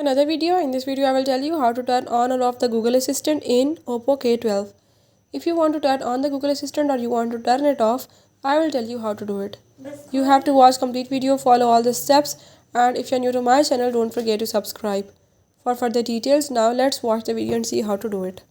Another video. In this video I will tell you how to turn on or off the Google Assistant in Oppo K12. If you want to turn on the Google Assistant or you want to turn it off, I will tell you how to do it. You have to watch complete video, follow all the steps, and if you are new to my channel, don't forget to subscribe. For further details, now let's watch the video and see how to do it.